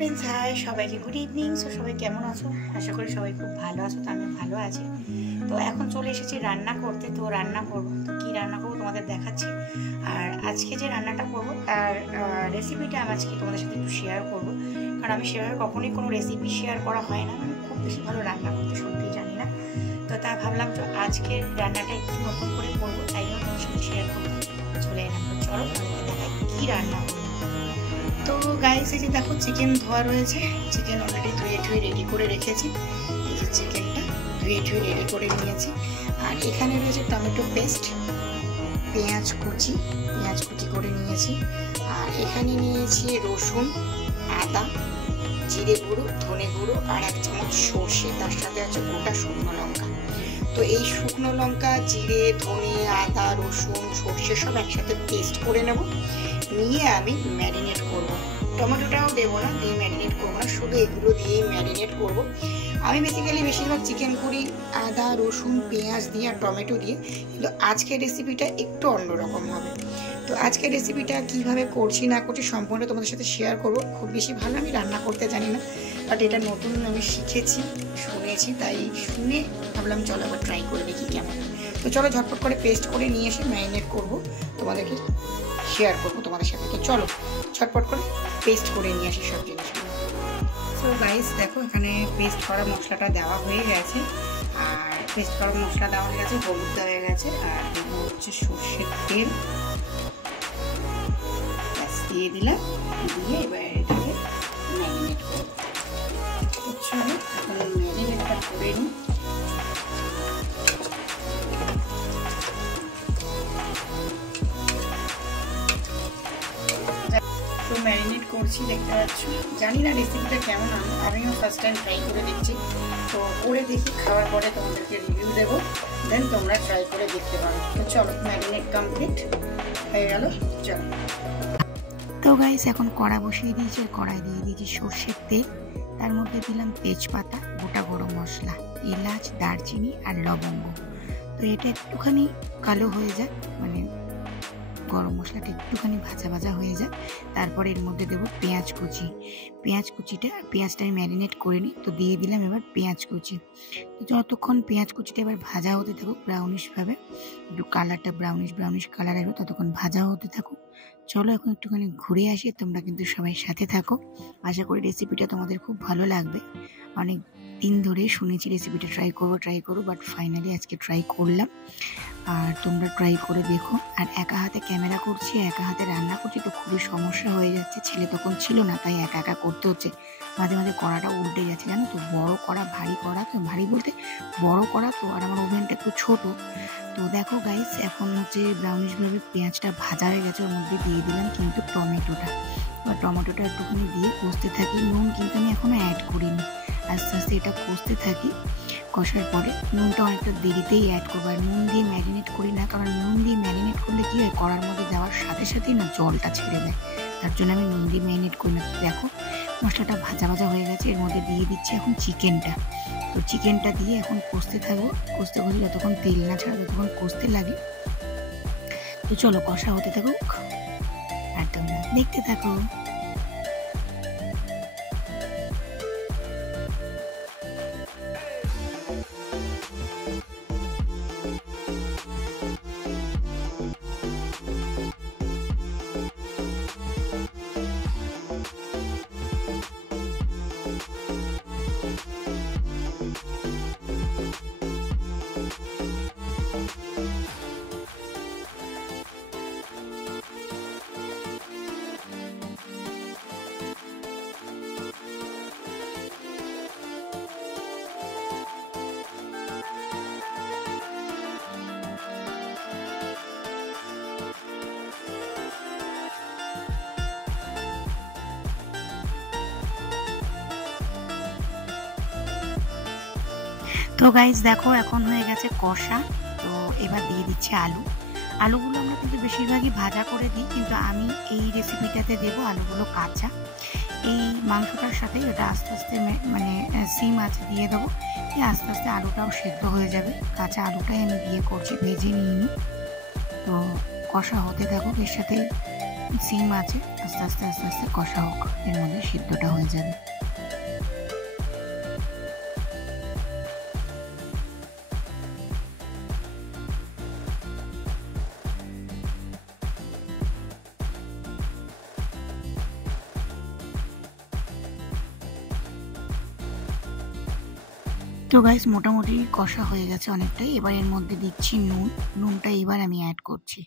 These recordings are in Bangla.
ফ্রেন্ডস, হাই সবাইকে, গুড ইভিনিং। সো সবাই কেমন আছো? আশা করি সবাই খুব ভালো আছো। তো আমি ভালো আছি। তো এখন চলে এসেছি রান্না করতে। তো রান্না করবো, তো কী রান্না করবো তোমাদের দেখাচ্ছি। আর আজকে যে রান্নাটা করবো তার রেসিপিটা আমি আজকে তোমাদের সাথে একটু শেয়ার করবো, কারণ আমি সেভাবে কখনোই কোনো রেসিপি শেয়ার করা হয় না। আমি খুব বেশি ভালো রান্না করতে সত্যিই জানি না। তো তা ভাবলাম যে আজকে রান্নাটা একটু নতুন করে করবো, তাই জন্য তোমার সাথে শেয়ার করবো। চলে এলাম। তো চলো তোমাদের দেখাই কী রান্না করবো। তো গাইস, এই যে দেখো চিকেন ধোয়া রয়েছে। চিকেন অলরেডি ধুয়ে রেডি করে রেখেছি। এই যে চিকেনটা ধুয়ে রেডি করে নিয়েছি। আর এখানে রয়েছে টমেটো পেস্ট, পেঁয়াজ কুচি করে নিয়েছি। আর এখানে নিয়েছি রসুন, আদা, জিরে গুঁড়ো, ধনে গুঁড়ো আর 1 চামচ সর্ষে। তার সাথে আছে গোটা শুকনো লঙ্কা। তো এই শুকনো লঙ্কা, জিরে, ধনে, আদা, রসুন, সর্ষে সব একসাথে পেস্ট করে নেব। নিয়ে আমি ম্যারিনেট করব। টমেটোটাও দেবো না, দিয়ে ম্যারিনেট করবো না, শুধু এগুলো দিয়েই ম্যারিনেট করব। আমি বেশিরভাগ চিকেন করি আদা, রসুন, পেঁয়াজ দিয়ে আর টমেটো দিয়ে, কিন্তু আজকের রেসিপিটা একটু অন্যরকম হবে। তো আজকের রেসিপিটা কিভাবে করছি না করছি সম্পূর্ণ তোমাদের সাথে শেয়ার করব। খুব বেশি ভালো আমি রান্না করতে জানি না, বাট এটা নতুন আমি শিখেছি, শুনেছি, তাই শুনে ভাবলাম চলো আবার ট্রাই করে দেখি কেমন। তো চলো ঝটপট করে পেস্ট করে নিয়ে এসে ম্যারিনেট করব, তোমাদেরকে শেয়ার করবো তোমাদের সাথে। তো চলো ঝটপট করে পেস্ট করে নিয়ে আসি সব জিনিসগুলো। তো গাইস দেখো, এখানে পেস্ট করা মশলাটা দেওয়া হয়ে গেছে। আর পেস্ট করা মশলা দেওয়া হয়ে গেছে, হলুদ দেওয়া হয়ে গেছে, আর দেবো হচ্ছে সর্ষের তেল। দিয়ে দিলাম, দিয়ে এবার এটাকে ম্যারিনেট করবো। চলো এখন ম্যারিনেটটা করে নিই। তো ম্যারিনেট করছি, দেখতে পাচ্ছ। জানি না রেসিপিটা কেমন, আমিও ফার্স্ট টাইম ট্রাই করে দেখছি। তো করে দেখি, খাওয়ার পরে তোমাদেরকে রিভিউ দেবো, দেন তোমরা ট্রাই করে দেখতে পারো। তো চলো, ম্যারিনেট কমপ্লিট হয়ে গেল। চলো। তো গাইস, এখন কড়া বসিয়ে দিয়েছি, কড়াই দিয়ে দিয়েছি সর্ষের তেল। তার মধ্যে দিলাম তেজপাতা, গোটা গরম মশলা, এলাচ, দারচিনি আর লবঙ্গ। তো এটা একটুখানি কালো হয়ে যায়, মানে গরম মশলাটা একটুখানি ভাজা হয়ে যায়। তারপরে এর মধ্যে দেবো পেঁয়াজ কুচিটা। আর পেঁয়াজটা আমি ম্যারিনেট করে নিই। তো দিয়ে দিলাম এবার পেঁয়াজ কুচি। তো যতক্ষণ পেঁয়াজ কুচিটা এবার ভাজা হতে থাকুক ব্রাউনিশভাবে, একটু কালারটা ব্রাউনিশ কালার আসবে, ততক্ষণ ভাজা হতে থাকুক। চলো এখন একটুখানি ঘুরে আসি। তোমরা কিন্তু সবাই সাথে থাকো। আশা করি রেসিপিটা তোমাদের খুব ভালো লাগবে। অনেক দিন ধরে শুনেছি রেসিপিটা ট্রাই করবো, বাট ফাইনালি আজকে ট্রাই করলাম। আর তোমরা ট্রাই করে দেখো। আর একা হাতে ক্যামেরা করছি, একা হাতে রান্না করছি, তো খুবই সমস্যা হয়ে যাচ্ছে। ছেলে তখন ছিল না, তাই একা করতে হচ্ছে। মাঝে কড়াটা উল্টে যাচ্ছে, জানো তো। বড় কড়া, ভারী কড়া, তো ভারী বলতে বড় কড়া তো, আর আমার ওভেনটা একটু ছোট। তো দেখো গাইস, এখন হচ্ছে ব্রাউনিশভাবে পেঁয়াজটা ভাজা হয়ে গেছে। ওর মধ্যে দিয়ে দিলাম কিন্তু টমেটোটা একটুখানি দিয়ে কষতে থাকি। নুন কিন্তু আমি এখনো অ্যাড করিনি। আস্তে আস্তে এটা কষতে থাকি। কষার পরে নুনটা অনেকটা দেরিতেই অ্যাড করবো। আর নুন দিয়ে ম্যারিনেট করি না, কারণ নুন দিয়ে ম্যারিনেট করলে কি হয়, কড়ার মধ্যে দেওয়ার সাথেই না জলটা ছেড়ে দেয়। তার জন্য আমি নুন দিয়ে ম্যারিনেট করি না। দেখো মশলাটা ভাজা হয়ে গেছে। এর মধ্যে দিয়ে দিচ্ছি এখন চিকেনটা। তো চিকেনটা দিয়ে এখন কষতে থাকবো, কষতে যতক্ষণ তেল না ছাড়া ততক্ষণ কষতে লাগে। তো চলো কষা হতে থাকুক আর তোমরা দেখতে থাকো। তো গাইস দেখো, এখন হয়ে গেছে কষা। তো এবার দিয়ে দিচ্ছি আলুগুলো আমরা কিন্তু বেশিরভাগই ভাজা করে দিই, কিন্তু আমি এই রেসিপিটাতে দেবো আলুগুলো কাঁচা। এই মাংসটার সাথে এটা আস্তে আস্তে মানে সিম আছে দিয়ে দেবো, দিয়ে আস্তে আস্তে আলুটাও সেদ্ধ হয়ে যাবে। কাঁচা আলুটাই আমি দিয়ে করছি, ভেজে নিইনি। তো কষা হতে থাকুক, এর সাথে সিম আছে, আস্তে আস্তে আস্তে আস্তে কষা হোক, এর মধ্যে সিদ্ধটা হয়ে যাবে। তো গাইস মোটামুটি কষা হয়ে গেছে অনেকটাই। এবার এর মধ্যে দিচ্ছি নুন। নুনটা এবার আমি অ্যাড করছি।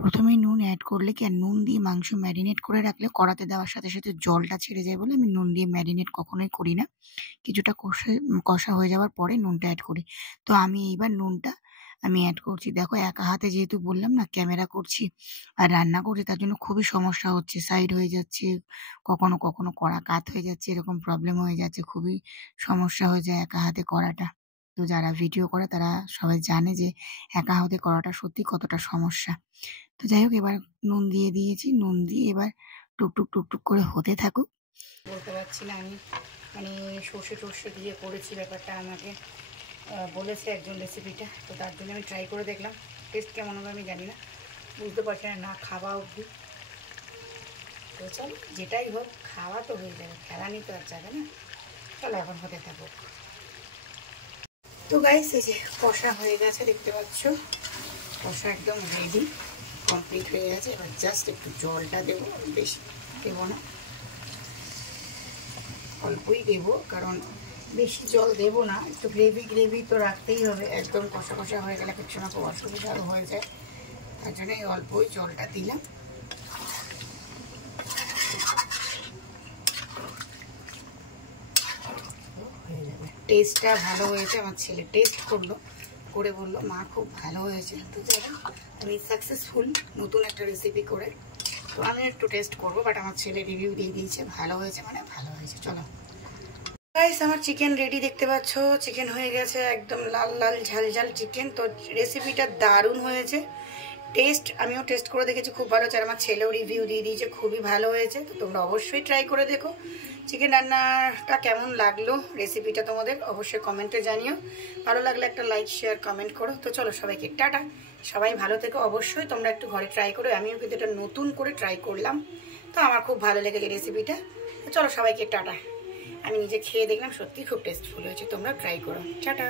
প্রথমে নুন অ্যাড করলে কি, আর নুন দিয়ে মাংস ম্যারিনেট করে রাখলে কড়াতে দেওয়ার সাথে সাথে জলটা ছেড়ে যায় বলে আমি নুন দিয়ে ম্যারিনেট কখনোই করি না। কিছুটা কষা হয়ে যাওয়ার পরে নুনটা অ্যাড করি। তো আমি এইবার নুনটা আমি অ্যাড করছি। দেখো একা হাতে যেহেতু বললাম না ক্যামেরা করছি আর রান্না করছি, তার জন্য খুবই সমস্যা হচ্ছে, সাইড হয়ে যাচ্ছে, কখনো কখনো কড়া কাত হয়ে যাচ্ছে, এরকম প্রবলেম হয়ে যাচ্ছে, খুবই সমস্যা হয়ে যায় একা হাতে করাটা। তো যারা ভিডিও করে তারা সবাই জানে যে একা হাতে করাটা সত্যি কতটা সমস্যা। তো যাই হোক, এবার নুন দিয়ে দিয়েছি, নুন দিয়ে এবার টুকটুক টুকটুক করে হতে থাকুক। বলতে পারছি না আমি, মানে সর্ষে টর্ষে দিয়ে করেছি, ব্যাপারটা আমাকে বলেছে একজন রেসিপিটা, তো তার জন্য আমি ট্রাই করে দেখলাম। টেস্ট কেমন হবে আমি জানি না, বুঝতে পারছি না, না খাওয়া অবধি। তো চলো যেটাই হোক, খাওয়া তো হয়ে যাবে, ফেলানি তো আর যাবে না। চলো এখন হতে থাকুক। তো গাইস এই যে কষা হয়ে গেছে, দেখতে পাচ্ছ কষা একদম রেডি, কমপ্লিট হয়ে গেছে। এবার জাস্ট একটু জলটা দেবো, বেশি দেবো না, অল্পই দেবো, কারণ বেশি জল দেবো না, একটু গ্রেভি গ্রেভি তো রাখতেই হবে। একদম কষা কষা হয়ে গেলে কিছু না খুব অসুবিধাও হয়ে যায়, তার জন্য এই অল্পই জলটা দিলাম। হয়ে যাবে। টেস্টটা ভালো হয়েছে, আমার ছেলে টেস্ট করলো, করে বললো মা খুব ভালো হয়েছে। তো যাই হোক, আমি সাকসেসফুল নতুন একটা রেসিপি করে, তো আমি একটু টেস্ট করবো, বাট আমার ছেলে রিভিউ দিয়ে দিয়েছে ভালো হয়েছে, মানে ভালো হয়েছে। চলো গাইস আমার চিকেন রেডি, দেখতে পাচ্ছ চিকেন হয়ে গেছে, একদম লাল লাল ঝাল ঝাল চিকেন। তো রেসিপিটা দারুণ হয়েছে, টেস্ট আমিও টেস্ট করে দেখেছি, খুব ভালো হয়েছে, আর আমার ছেলেও রিভিউ দিয়ে দিয়েছে খুবই ভালো হয়েছে। তো তোমরা অবশ্যই ট্রাই করে দেখো চিকেন রান্নাটা কেমন লাগলো, রেসিপিটা তোমাদের অবশ্যই কমেন্টে জানিও। ভালো লাগলে একটা লাইক শেয়ার কমেন্ট করো। তো চলো সবাইকে টাটা, সবাই ভালো থেকো। অবশ্যই তোমরা একটু ঘরে ট্রাই করো, আমিও কিন্তু এটা নতুন করে ট্রাই করলাম, তো আমার খুব ভালো লেগেছে রেসিপিটা। তো চলো সবাইকে টাটা। আমি নিজে খেয়ে দেখলাম সত্যি খুব টেস্টফুল হয়েছে, তোমরা ট্রাই করো। টাটা।